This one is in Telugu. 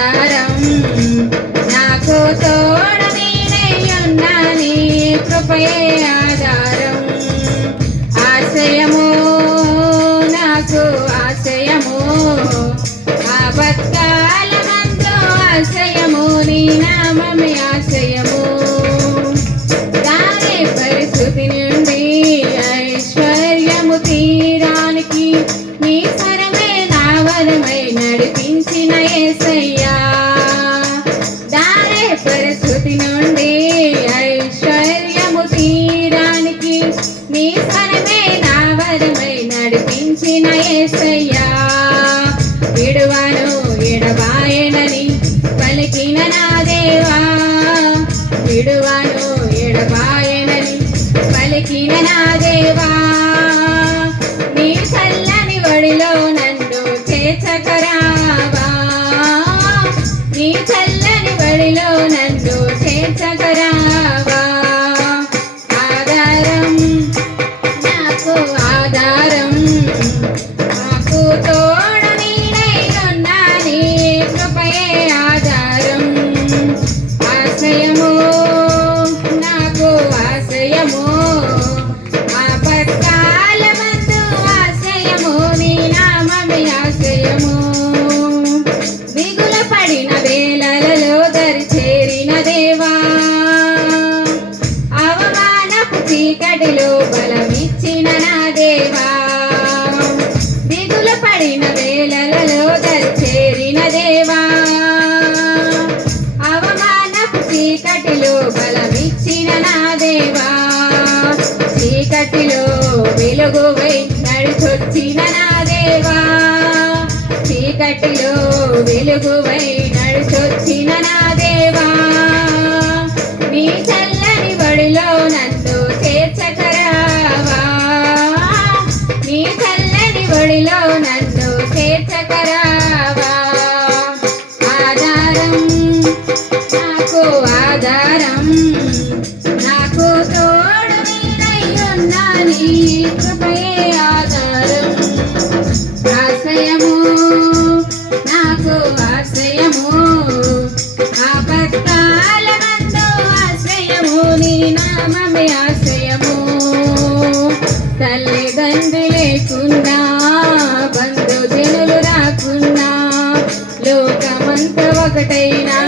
ఆధారం నాకు తోడ నీడయ్యున్నా నీ కృపయే ఆధారం ఆశ్రయము నాకు ఆశ్రయము ఆపత్కాలమందు ఆశ్రయము నీ నామమే ఆశ్రయము దారి పరిస్థితి నుండి ఐశ్వర్యము తీరానికి నీ స్వరమే నా వరమై నడిపించిన యేసయ్యా దారి పరిస్థితి నుండి ఐశ్వర్యము తీరానికి నీ స్వరమే నా వరమై నడిపించిన యేసయ్యా విడువను ఎడబాయనని పలికిన నా దేవా విడువను ఎడబాయనని పలికిన నా దేవా నీ చల్లని వడిలో నన్ను చేర్చకరావా నీ చల్లని వడిలో నన్ను చేర్చకరావా ఆధారం నాకు ఆధారం నాకు తోడ నీడైయున్నా నీ కృపయే ఆధారం ఆశ్రయము నాకు ఆశ్రయము ఆపత్కాలమందు ఆశ్రయము నీ నామమే ఆశ్రయము దిగుల పడిన వేళలలో దరి చేరిన దేవా అవమానపు చీకటిలో బలమిచ్చిన నా దేవా దిగుల పడిన వేళలలో దరి చేరిన దేవా అవమానపు చీకటిలో బలమిచ్చిన నా దేవా చీకటిలో వెలుగువై నడిచొచ్చిన నా దేవా చీకటిలో వెలుగువై నడిచొచ్చిన నా దేవా నీ చల్లని బడిలో నన్ను చేర్చకరావా నీ చల్లని బడిలో నన్ను చేర్చకరావా ఆధారం నాకు ఆధారం నాకు తోడు నీడయ్యున్నా నీ కృపయే ఆధారం ఆశ్రయము నాకు ఆశ్రయము ఆపత్కాలమందు ఆశ్రయము నీ నామమే ఆశ్రయము తల్లిదండ్రి లేకున్నా బంధుజనులు రాకున్నా లోకమంత ఒకటైనా